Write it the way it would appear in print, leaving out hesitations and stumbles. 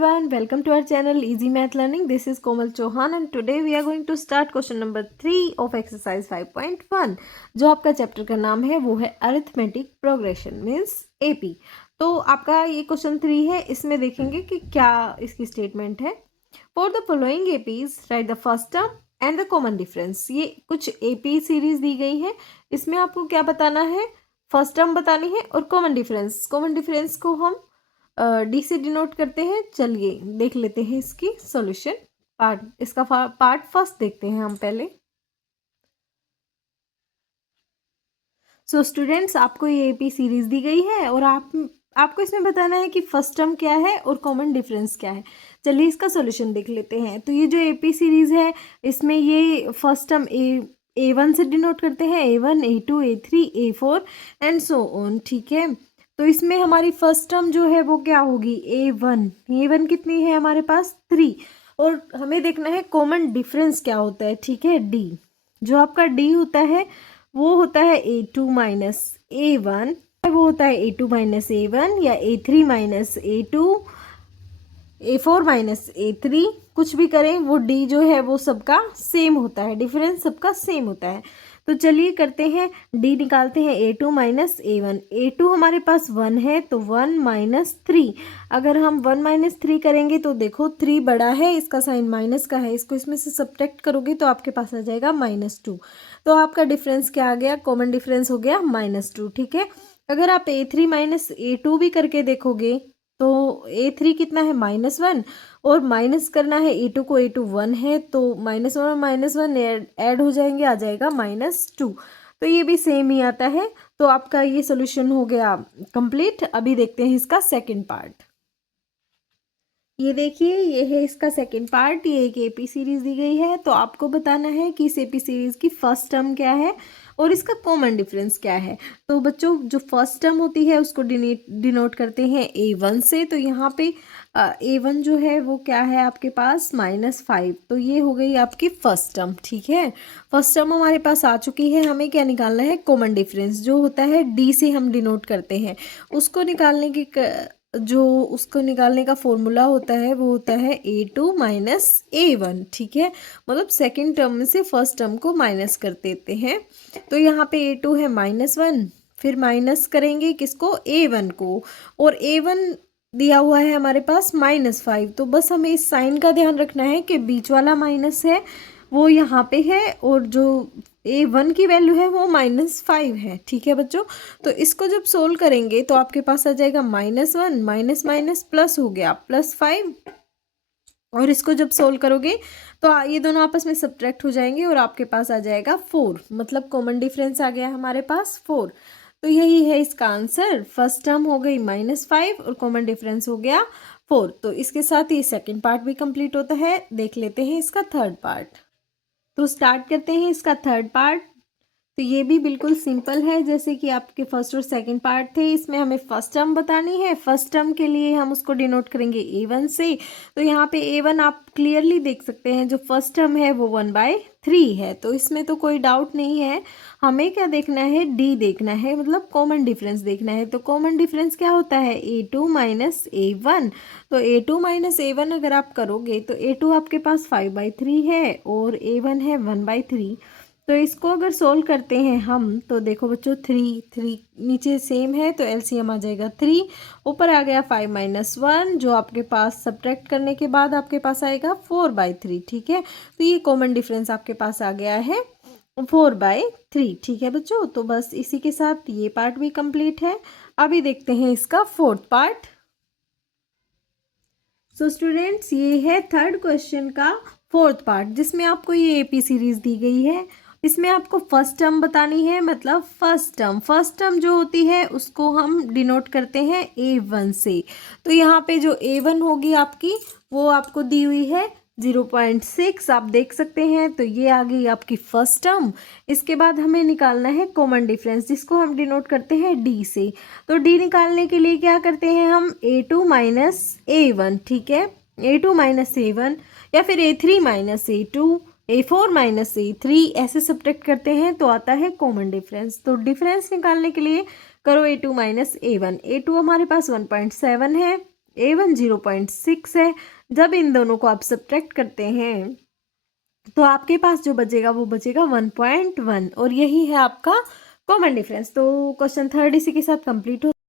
everyone, welcome to our channel Easy Math Learning. This is Komal Chauhan and today we are going to start question number 3 of exercise 5.1 जो आपका chapter का नाम है वो है arithmetic progression means AP. तो आपका ये क्वेश्चन 3 है, इसमें देखेंगे कि क्या इसकी स्टेटमेंट है। For the following APs right the first term and the common difference. ये कुछ एपी सीरीज दी गई है, इसमें आपको क्या बताना है, फर्स्ट टर्म बतानी है और कॉमन डिफरेंस। कॉमन डिफरेंस को हम डी से डिनोट करते हैं। चलिए देख लेते हैं इसकी सॉल्यूशन पार्ट। इसका पार्ट फर्स्ट देखते हैं हम पहले। सो स्टूडेंट्स, आपको ये एपी सीरीज दी गई है और आपको इसमें बताना है कि फर्स्ट टर्म क्या है और कॉमन डिफरेंस क्या है। चलिए इसका सॉल्यूशन देख लेते हैं। तो ये जो एपी सीरीज है इसमें ये फर्स्ट टर्म A1 से डिनोट करते हैं, A1 A2 A3 A4 and so on. ठीक है, तो इसमें हमारी फर्स्ट टर्म जो है वो क्या होगी, A1 कितनी है हमारे पास 3। और हमें देखना है कॉमन डिफरेंस क्या होता है। ठीक है, D जो आपका D होता है वो होता है A2 माइनस A1, वो होता है A2 माइनस A1 या A3 minus A2 A4 minus A3, कुछ भी करें वो D जो है वो सबका सेम होता है, डिफरेंस सबका सेम होता है। तो चलिए करते हैं, D निकालते हैं A2 माइनस A1। A2 हमारे पास 1 है तो 1 माइनस 3। अगर हम 1 माइनस 3 करेंगे तो देखो 3 बड़ा है, इसका साइन माइनस का है, इसको इसमें से सब्ट्रैक्ट करोगे तो आपके पास आ जाएगा -2। तो आपका डिफरेंस क्या आ गया, कॉमन डिफरेंस हो गया -2। ठीक है, अगर आप A3 माइनस A2 भी करके देखोगे तो A3 कितना है -1 और माइनस करना है A2 को, A2 1 है तो -1 और -1 ऐड हो जाएंगे, आ जाएगा -2। तो ये भी सेम ही आता है। तो आपका ये सोल्यूशन हो गया कंप्लीट। अभी देखते हैं इसका सेकंड पार्ट। ये देखिए, ये है इसका सेकंड पार्ट। ये एक एपी सीरीज दी गई है, तो आपको बताना है कि इस एपी सीरीज की फर्स्ट टर्म क्या है और इसका कॉमन डिफरेंस क्या है। तो बच्चों, जो फर्स्ट टर्म होती है उसको डिनोट करते हैं A1 से। तो यहाँ पे A1 जो है वो क्या है आपके पास -5। तो ये हो गई आपकी फर्स्ट टर्म। ठीक है, फर्स्ट टर्म हमारे पास आ चुकी है। हमें क्या निकालना है, कॉमन डिफरेंस जो होता है D से हम डिनोट करते हैं। उसको निकालने का फॉर्मूला होता है वो होता है A2 माइनस A1। ठीक है, मतलब सेकंड टर्म में से फर्स्ट टर्म को माइनस कर देते हैं। तो यहाँ पे A2 है -1, फिर माइनस करेंगे किसको, A1 को, और A1 दिया हुआ है हमारे पास -5। तो बस हमें इस साइन का ध्यान रखना है कि बीच वाला माइनस है वो यहाँ पे है और जो A1 की वैल्यू है वो -5 है। ठीक है बच्चों, तो इसको जब सोल्व करेंगे तो आपके पास आ जाएगा -1 माइनस माइनस प्लस हो गया +5, और इसको जब सोल्व करोगे तो ये दोनों आपस में सब्ट्रैक्ट हो जाएंगे और आपके पास आ जाएगा 4। मतलब कॉमन डिफरेंस आ गया हमारे पास 4। तो यही है इसका आंसर। फर्स्ट टर्म हो गई -5 और कॉमन डिफरेंस हो गया 4। तो इसके साथ ही सेकेंड पार्ट भी कंप्लीट होता है। देख लेते हैं इसका थर्ड पार्ट। तो स्टार्ट करते हैं इसका थर्ड पार्ट। तो ये भी बिल्कुल सिंपल है जैसे कि आपके फर्स्ट और सेकंड पार्ट थे। इसमें हमें फर्स्ट टर्म बतानी है। फर्स्ट टर्म के लिए हम उसको डिनोट करेंगे A1 से। तो यहाँ पे A1 आप क्लियरली देख सकते हैं, जो फर्स्ट टर्म है वो 1/3 है। तो इसमें तो कोई डाउट नहीं है। हमें क्या देखना है, D देखना है, मतलब कॉमन डिफरेंस देखना है। तो कॉमन डिफरेंस क्या होता है, A2 माइनस A1। तो A2 माइनस A1 अगर आप करोगे तो A2 आपके पास 5/3 है और A1 है 1/3। तो इसको अगर सोल्व करते हैं हम तो देखो बच्चों, 3 नीचे सेम है तो एलसीएम आ जाएगा 3, ऊपर आ गया 5 माइनस 1 जो आपके पास सब्ट्रैक्ट करने के बाद आपके पास आएगा 4/3। ठीक है, तो ये कॉमन डिफरेंस आपके पास आ गया है 4/3। ठीक है बच्चों, तो बस इसी के साथ ये पार्ट भी कंप्लीट है। अभी देखते हैं इसका फोर्थ पार्ट। सो स्टूडेंट्स, ये है थर्ड क्वेश्चन का फोर्थ पार्ट जिसमें आपको ये एपी सीरीज दी गई है। इसमें आपको फर्स्ट टर्म बतानी है, मतलब फर्स्ट टर्म जो होती है उसको हम डिनोट करते हैं A1 से। तो यहाँ पे जो A1 होगी आपकी वो आपको दी हुई है 0.6, आप देख सकते हैं। तो ये आ गई आपकी फर्स्ट टर्म। इसके बाद हमें निकालना है कॉमन डिफरेंस जिसको हम डिनोट करते हैं D से। तो D निकालने के लिए क्या करते हैं हम, A2 माइनस A1। ठीक है, A2 माइनस A1 या फिर A3 minus A2, A4 minus A3 ऐसे सब्ट्रैक्ट करते हैं तो आता है कॉमन डिफरेंस। तो डिफरेंस निकालने के लिए करो A2 माइनस A1। A2 हमारे पास 1.7 है A1 0.6 है। जब इन दोनों को आप सब्ट्रैक्ट करते हैं तो आपके पास जो बचेगा वो बचेगा 1.1 और यही है आपका कॉमन डिफरेंस। तो क्वेश्चन 3 इसी के साथ कंप्लीट हो